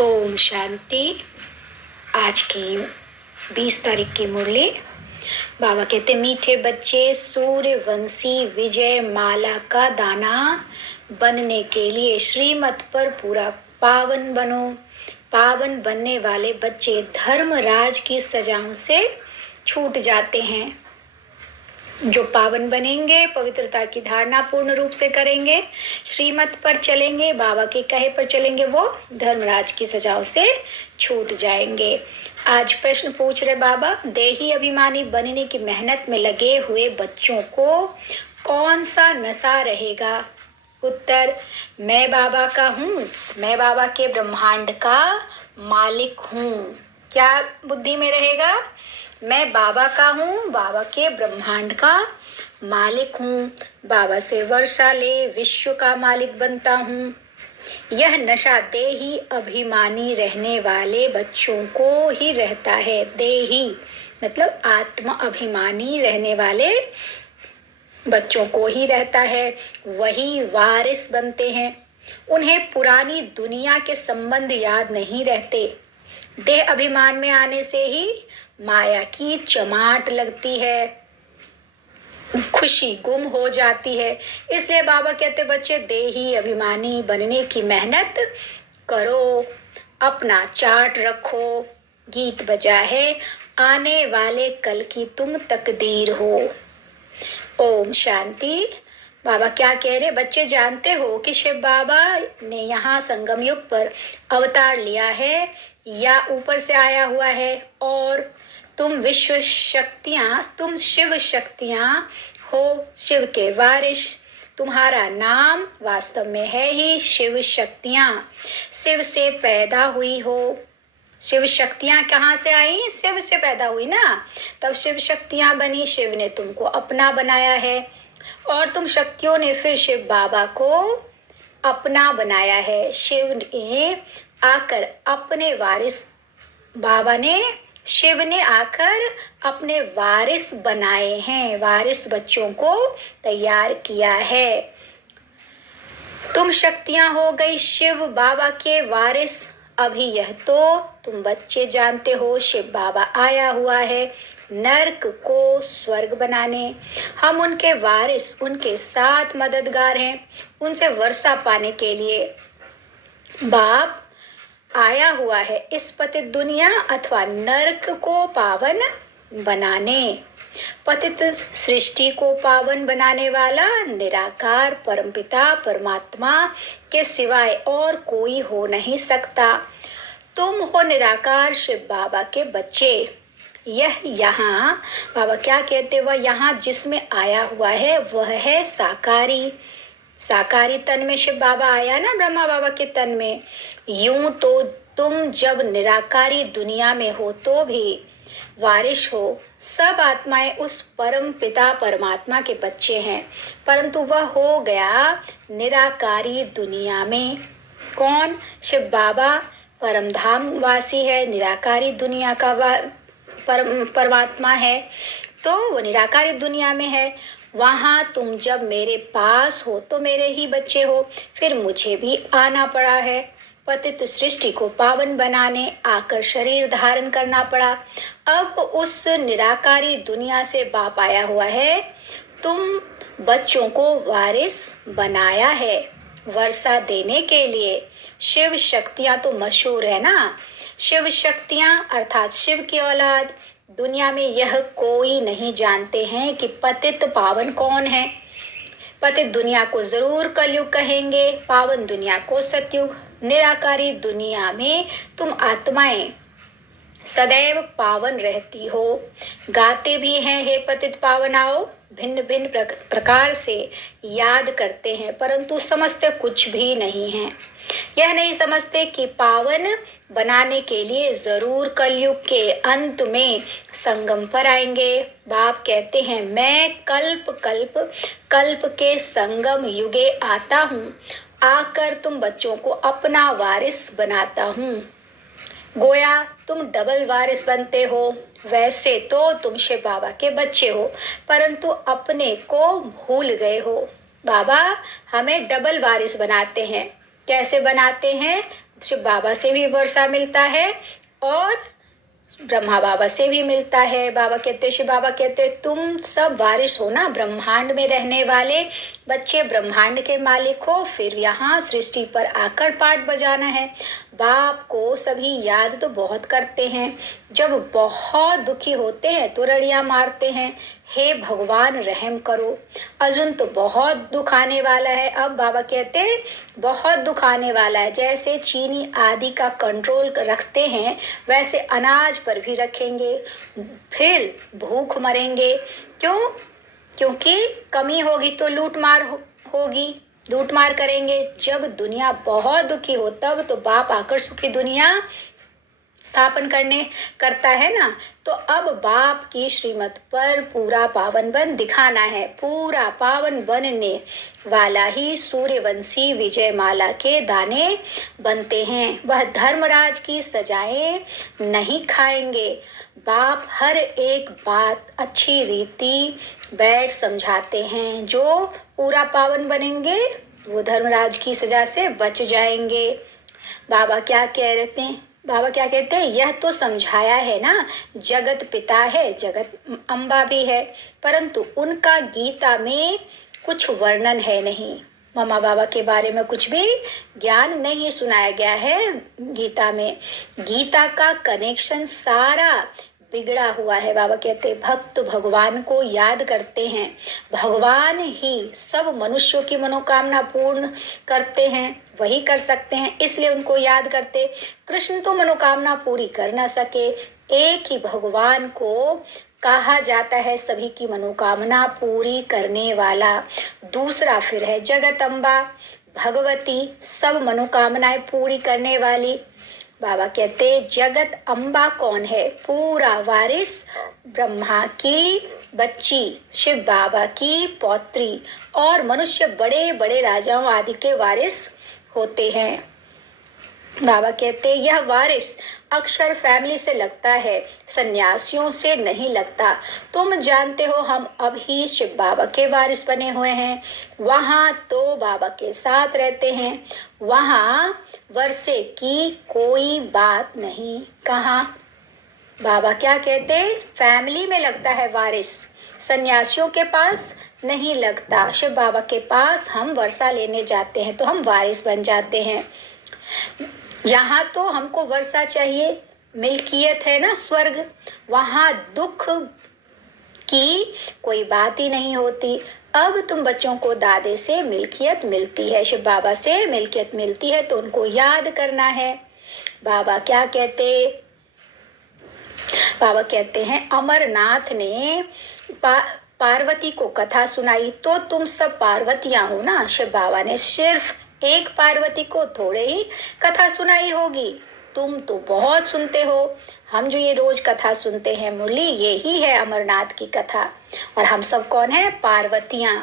ओम शांति। आज की 20 तारीख की मुरली। बाबा कहते मीठे बच्चे, सूर्यवंशी विजय माला का दाना बनने के लिए श्रीमत पर पूरा पावन बनो। पावन बनने वाले बच्चे धर्मराज की सजाओं से छूट जाते हैं। जो पावन बनेंगे, पवित्रता की धारणा पूर्ण रूप से करेंगे, श्रीमत पर चलेंगे, बाबा के कहे पर चलेंगे, वो धर्मराज की सजाओं से छूट जाएंगे। आज प्रश्न पूछ रहे बाबा, देही अभिमानी बनने की मेहनत में लगे हुए बच्चों को कौन सा नशा रहेगा? उत्तर, मैं बाबा का हूँ, मैं बाबा के ब्रह्मांड का मालिक हूँ। क्या बुद्धि में रहेगा? मैं बाबा का हूँ, बाबा के ब्रह्मांड का मालिक हूँ, बाबा से वर्षा ले विश्व का मालिक बनता हूँ। यह नशा देही अभिमानी रहने वाले बच्चों को ही रहता है। देही मतलब आत्मा अभिमानी रहने वाले बच्चों को ही रहता है। वही वारिस बनते हैं। उन्हें पुरानी दुनिया के संबंध याद नहीं रहते। देह अभिमान में आने से ही माया की चमाट लगती है, खुशी गुम हो जाती है। इसलिए बाबा कहते बच्चे देही अभिमानी बनने की मेहनत करो, अपना चार्ट रखो। गीत बजा है, आने वाले कल की तुम तकदीर हो। ओम शांति। बाबा क्या कह रहे? बच्चे जानते हो कि शिव बाबा ने यहाँ संगम युग पर अवतार लिया है या ऊपर से आया हुआ है, और तुम विश्व शक्तियाँ, तुम शिव शक्तियाँ हो, शिव के वारिस। तुम्हारा नाम वास्तव में है ही शिव शक्तियाँ। शिव से पैदा हुई हो। शिव शक्तियाँ कहाँ से आई? शिव से पैदा हुई ना, तब शिव शक्तियाँ बनी। शिव ने तुमको अपना बनाया है और तुम शक्तियों ने फिर शिव बाबा को अपना बनाया है। शिव ने आकर अपने वारिस, बाबा ने, शिव ने आकर अपने वारिस बनाए हैं, वारिस बच्चों को तैयार किया है। तुम शक्तियां हो गई शिव बाबा के वारिस। अभी यह तो तुम बच्चे जानते हो, शिव बाबा आया हुआ है नर्क को स्वर्ग बनाने। हम उनके वारिस, उनके साथ मददगार हैं, उनसे वर्षा पाने के लिए। बाप आया हुआ है इस पतित दुनिया अथवा नर्क को पावन बनाने। पतित सृष्टि को पावन बनाने वाला निराकार परमपिता परमात्मा के सिवाय और कोई हो नहीं सकता। तुम हो निराकार शिव बाबा के बच्चे। यह यहाँ बाबा क्या कहते, वह यहाँ जिसमें आया हुआ है वह है साकारी। साकारी तन में शिव बाबा आया ना, ब्रह्मा बाबा के तन में। यूं तो तुम जब निराकारी दुनिया में हो तो भी वारिस हो। सब आत्माएं उस परम पिता परमात्मा के बच्चे हैं, परंतु वह हो गया निराकारी दुनिया में। कौन? शिव बाबा परम धाम वासी है, निराकारी दुनिया का परमात्मा है, तो वो निराकारी दुनिया में है। वहाँ तुम जब मेरे पास हो तो मेरे ही बच्चे हो। फिर मुझे भी आना पड़ा है, पतित सृष्टि को पावन बनाने आकर शरीर धारण करना पड़ा। अब उस निराकारी दुनिया से बाप आया हुआ है, तुम बच्चों को वारिस बनाया है वर्षा देने के लिए। शिव शक्तियाँ तो मशहूर है ना, शिव शक्तियाँ अर्थात शिव की औलाद। दुनिया में यह कोई नहीं जानते हैं कि पतित पावन कौन है। पतित दुनिया को जरूर कलयुग कहेंगे, पावन दुनिया को सतयुग। निराकारी दुनिया में तुम आत्माएं सदैव पावन रहती हो। गाते भी हैं, हे पतित पावन आओ, भिन्न भिन्न प्रकार से याद करते हैं, परंतु समझते कुछ भी नहीं हैं। यह नहीं समझते कि पावन बनाने के लिए जरूर कलयुग के अंत में संगम पर आएंगे। बाप कहते हैं, मैं कल्प कल्प कल्प के संगम युगे आता हूँ, आकर तुम बच्चों को अपना वारिस बनाता हूँ। गोया तुम डबल वारिस बनते हो। वैसे तो तुम शिव बाबा के बच्चे हो, परंतु अपने को भूल गए हो। बाबा हमें डबल वारिस बनाते हैं। कैसे बनाते हैं? शिव बाबा से भी वर्षा मिलता है और ब्रह्मा बाबा से भी मिलता है। बाबा कहते, शिव बाबा कहते, तुम सब वारिस हो ना, ब्रह्मांड में रहने वाले बच्चे, ब्रह्मांड के मालिक हो, फिर यहाँ सृष्टि पर आकर पाठ बजाना है। बाप को सभी याद तो बहुत करते हैं, जब बहुत दुखी होते हैं तो रड़ियाँ मारते हैं, हे भगवान रहम करो। अर्जुन तो बहुत दुख आने वाला है। अब बाबा कहते हैं बहुत दुख आने वाला है, जैसे चीनी आदि का कंट्रोल रखते हैं वैसे अनाज पर भी रखेंगे, फिर भूख मरेंगे। क्यों? क्योंकि कमी होगी तो होगी, लूट मार करेंगे। जब दुनिया बहुत दुखी हो तब तो बाप आकर सुखी दुनिया स्थापन करता है ना। तो अब बाप की श्रीमत पर पूरा पावन बन दिखाना है। पूरा पावन बनने वाला ही सूर्यवंशी विजयमाला के दाने बनते हैं। वह धर्मराज की सजाएं नहीं खाएंगे। बाप हर एक बात अच्छी रीति बैठ समझाते हैं। जो पूरा पावन बनेंगे वो धर्मराज की सजा से बच जाएंगे। बाबा क्या कह रहे थे? बाबा क्या कहते हैं? यह तो समझाया है ना, जगत पिता है, जगत अम्बा भी है, परंतु उनका गीता में कुछ वर्णन है नहीं। मामा बाबा के बारे में कुछ भी ज्ञान नहीं सुनाया गया है गीता में। गीता का कनेक्शन सारा बिगड़ा हुआ है। बाबा कहते हैं भक्त भगवान को याद करते हैं, भगवान ही सब मनुष्यों की मनोकामना पूर्ण करते हैं, वही कर सकते हैं, इसलिए उनको याद करते। कृष्ण तो मनोकामना पूरी कर ना सके, एक ही भगवान को कहा जाता है सभी की मनोकामना पूरी करने वाला। दूसरा फिर है जगत अम्बा भगवती, सब मनोकामनाएं पूरी करने वाली। बाबा कहते जगत अम्बा कौन है? पूरा वारिस, ब्रह्मा की बच्ची, शिव बाबा की पौत्री, और मनुष्य बड़े बड़े राजाओं आदि के वारिस होते हैं। बाबा कहते यह वारिस अक्षर फैमिली से लगता है, सन्यासियों से नहीं लगता। तुम जानते हो हम अब ही शिव बाबा के वारिस बने हुए हैं। वहाँ तो बाबा के साथ रहते हैं, वहाँ वर्षे की कोई बात नहीं। कहाँ? बाबा क्या कहते? फैमिली में लगता है वारिस, सन्यासियों के पास नहीं लगता। शिव बाबा के पास हम वर्षा लेने जाते हैं तो हम वारिस बन जाते हैं। यहाँ तो हमको वर्षा चाहिए, मिल्कियत है ना, स्वर्ग, वहाँ दुख की कोई बात ही नहीं होती। अब तुम बच्चों को दादे से मिल्कियत मिलती है, शिव बाबा से मिल्कियत मिलती है, तो उनको याद करना है। बाबा क्या कहते? बाबा कहते हैं अमरनाथ ने पार्वती को कथा सुनाई, तो तुम सब पार्वतियां हो ना। शिव बाबा ने सिर्फ एक पार्वती को थोड़े ही कथा सुनाई होगी, तुम तो बहुत सुनते हो। हम जो ये रोज कथा सुनते हैं मुरली, यही है अमरनाथ की कथा, और हम सब कौन है? पार्वतियां।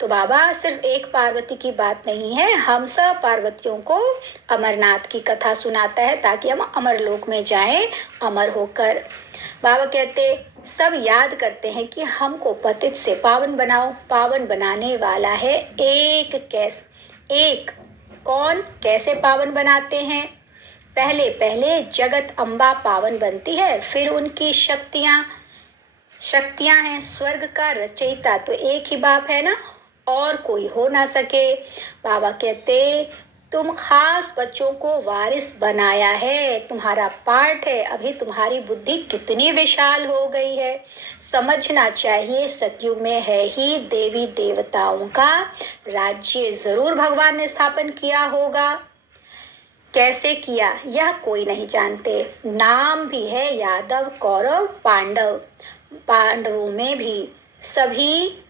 तो बाबा सिर्फ एक पार्वती की बात नहीं है, हम सब पार्वतियों को अमरनाथ की कथा सुनाता है ताकि हम अमरलोक में जाएं अमर होकर। बाबा कहते सब याद करते हैं कि हमको पतित से पावन बनाओ। पावन बनाने वाला है एक कौन? कैसे पावन बनाते हैं? पहले पहले जगत अम्बा पावन बनती है, फिर उनकी शक्तियां हैं। स्वर्ग का रचयिता तो एक ही बाप है ना, और कोई हो ना सके। बाबा कहते तुम खास बच्चों को वारिस बनाया है, तुम्हारा पार्ट है। अभी तुम्हारी बुद्धि कितनी विशाल हो गई है, समझना चाहिए सतयुग में है ही देवी देवताओं का राज्य, जरूर भगवान ने स्थापन किया होगा। कैसे किया यह कोई नहीं जानते। नाम भी है यादव, कौरव, पांडव। पांडवों में भी सभी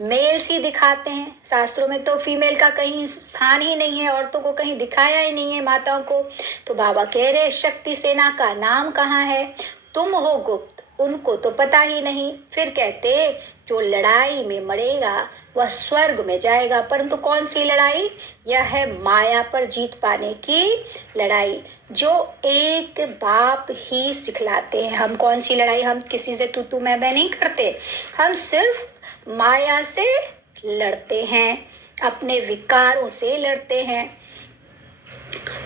मेल्स ही दिखाते हैं, शास्त्रों में तो फीमेल का कहीं स्थान ही नहीं है, औरतों को कहीं दिखाया ही नहीं है, माताओं को। तो बाबा कह रहे शक्ति सेना का नाम कहाँ है? तुम हो गुप्त, उनको तो पता ही नहीं। फिर कहते जो लड़ाई में मरेगा वह स्वर्ग में जाएगा, परंतु कौन सी लड़ाई? यह है माया पर जीत पाने की लड़ाई, जो एक बाप ही सिखलाते हैं। हम कौन सी लड़ाई? हम किसी से तू मैं नहीं करते, हम सिर्फ माया से लड़ते हैं, अपने विकारों से लड़ते हैं।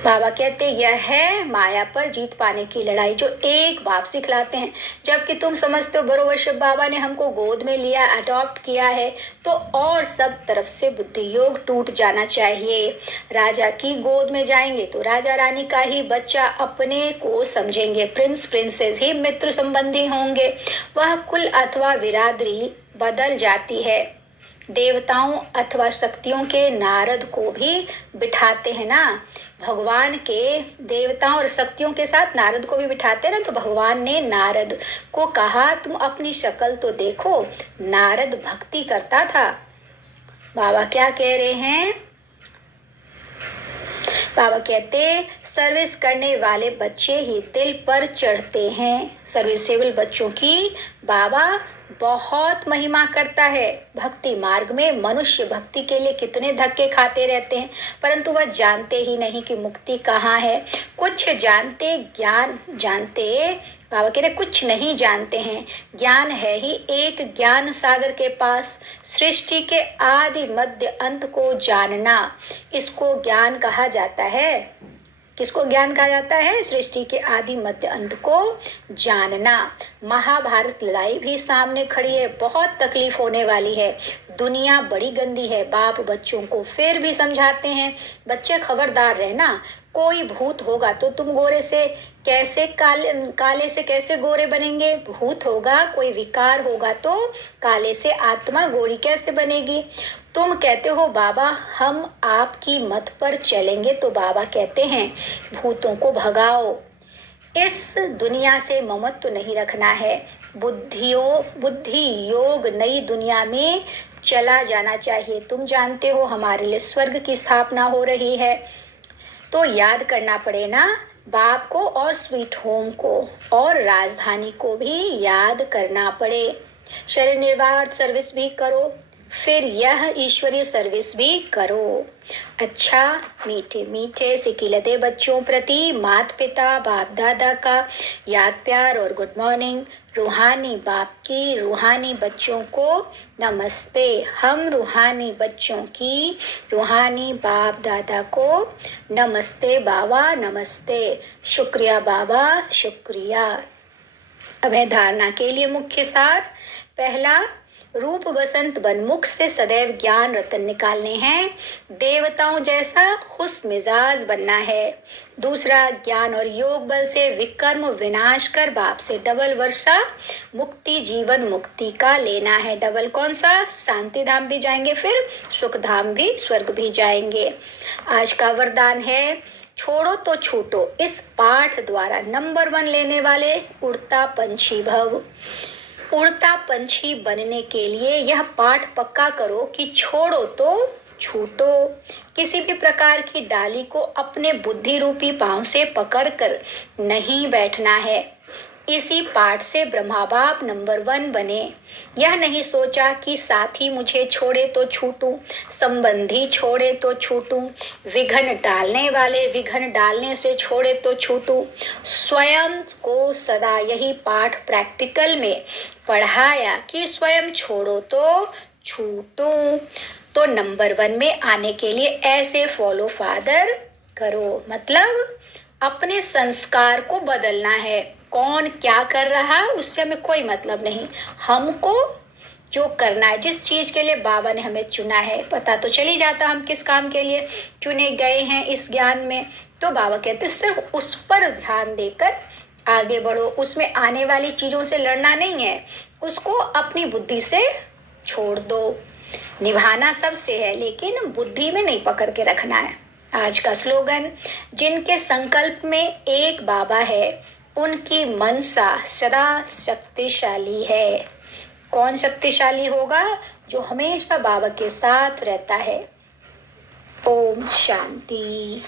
बाबा कहते यह है माया पर जीत पाने की लड़ाई जो एक बाप सिखलाते हैं। जबकि तुम समझते हो बरोबर शिव बाबा ने हमको गोद में लिया, अडॉप्ट किया है, तो और सब तरफ से बुद्धि योग टूट जाना चाहिए। राजा की गोद में जाएंगे तो राजा रानी का ही बच्चा अपने को समझेंगे, प्रिंस प्रिंसेस ही मित्र संबंधी होंगे। वह कुल अथवा बिरादरी बदल जाती है। देवताओं अथवा शक्तियों के नारद को भी बिठाते हैं ना, भगवान के देवताओं और शक्तियों के साथ नारद को भी बिठाते हैं ना। तो भगवान ने नारद को कहा तुम अपनी शक्ल तो देखो। नारद भक्ति करता था। बाबा क्या कह रहे हैं? बाबा कहते सर्विस करने वाले बच्चे ही दिल पर चढ़ते हैं। सर्विसेबल बच्चों की बाबा बहुत महिमा करता है। भक्ति मार्ग में मनुष्य भक्ति के लिए कितने धक्के खाते रहते हैं, परंतु वह जानते ही नहीं कि मुक्ति कहाँ है। कुछ जानते ज्ञान जानते, बाबा कह रहे कुछ नहीं जानते हैं। ज्ञान है ही एक ज्ञान सागर के पास। सृष्टि के आदि मध्य अंत को जानना, इसको ज्ञान कहा जाता है। किसको ज्ञान कहा जाता है? सृष्टि के आदि मध्य अंत को जानना। महाभारत लड़ाई भी सामने खड़ी है, बहुत तकलीफ होने वाली है। दुनिया बड़ी गंदी है। बाप बच्चों को फिर भी समझाते हैं, बच्चे खबरदार रहना, कोई भूत होगा तो तुम गोरे से कैसे काले से कैसे गोरे बनेंगे? भूत होगा, कोई विकार होगा तो काले से आत्मा गोरी कैसे बनेगी? तुम कहते हो बाबा हम आपकी मत पर चलेंगे, तो बाबा कहते हैं भूतों को भगाओ। इस दुनिया से ममत्व नहीं रखना है। बुद्धि योग नई दुनिया में चला जाना चाहिए। तुम जानते हो हमारे लिए स्वर्ग की स्थापना हो रही है, तो याद करना पड़े ना बाप को, और स्वीट होम को, और राजधानी को भी याद करना पड़े। शरीर निर्वाह सर्विस भी करो, फिर यह ईश्वरीय सर्विस भी करो। अच्छा, मीठे मीठे सिकिलते बच्चों प्रति माता पिता बाप दादा का याद प्यार और गुड मॉर्निंग। रूहानी बाप की रूहानी बच्चों को नमस्ते। हम रूहानी बच्चों की रूहानी बाप दादा को नमस्ते बाबा, नमस्ते। शुक्रिया बाबा, शुक्रिया। अभय धारणा के लिए मुख्य सार। पहला, रूप बसंत बनमुख से सदैव ज्ञान रतन निकालने हैं। देवताओं जैसा खुश मिजाज बनना है। दूसरा, ज्ञान और योग बल से विकर्म विनाश कर बाप से डबल वर्षा मुक्ति जीवन मुक्ति का लेना है। डबल कौन सा? शांति धाम भी जाएंगे, फिर सुख धाम भी, स्वर्ग भी जाएंगे। आज का वरदान है छोड़ो तो छूटो। इस पाठ द्वारा नंबर 1 लेने वाले उड़ता पंछी भव। उड़ता पंछी बनने के लिए यह पाठ पक्का करो कि छोड़ो तो छूटो। किसी भी प्रकार की डाली को अपने बुद्धि रूपी पांव से पकड़कर नहीं बैठना है। इसी पाठ से ब्रह्मा बाप नंबर 1 बने। यह नहीं सोचा कि साथी मुझे छोड़े तो छूटूं, संबंधी छोड़े तो छूटूं, विघ्न डालने वाले विघ्न डालने से छोड़े तो छूटूं। स्वयं को सदा यही पाठ प्रैक्टिकल में पढ़ाया कि स्वयं छोड़ो तो छूटूं। तो नंबर 1 में आने के लिए ऐसे फॉलो फादर करो, मतलब अपने संस्कार को बदलना है। कौन क्या कर रहा उससे हमें कोई मतलब नहीं, हमको जो करना है, जिस चीज़ के लिए बाबा ने हमें चुना है, पता तो चल ही जाता हम किस काम के लिए चुने गए हैं इस ज्ञान में। तो बाबा कहते सिर्फ उस पर ध्यान देकर आगे बढ़ो। उसमें आने वाली चीज़ों से लड़ना नहीं है, उसको अपनी बुद्धि से छोड़ दो। निभाना सबसे है, लेकिन बुद्धि में नहीं पकड़ के रखना है। आज का स्लोगन, जिनके संकल्प में एक बाबा है उनकी मनसा सदा शक्तिशाली है। कौन शक्तिशाली होगा? जो हमेशा बाबा के साथ रहता है। ओम शांति।